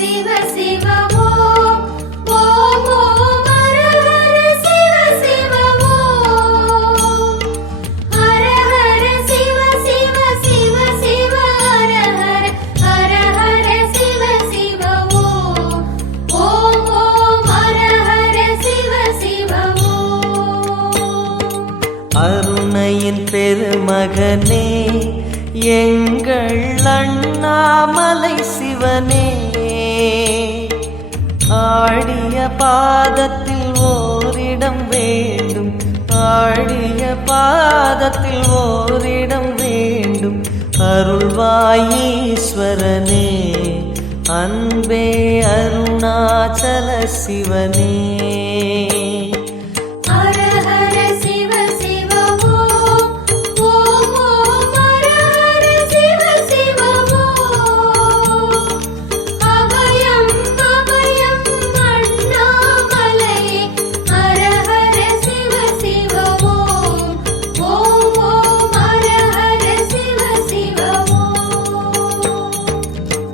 சிவ சிவ ஓம் ஓம் ஓம் ஹர ஹர சிவ சிவ ஓம் ஹர ஹர சிவ சிவ சிவ சிவ ஹர ஹர ஹர ஹர சிவ சிவ ஓம் ஓம் ஓம் ஹர ஹர சிவ சிவ ஓம். அருணையின் பெருமகனே எங்கள் அண்ணாமலை சிவனே, ஆடிய பாதத்தில் ஓரிடம் வேண்டும், ஆடிய பாதத்தில் ஓரிடம் வேண்டும். அருள்வாயீஸ்வரனே, அன்பே அருணாச்சல சிவனே.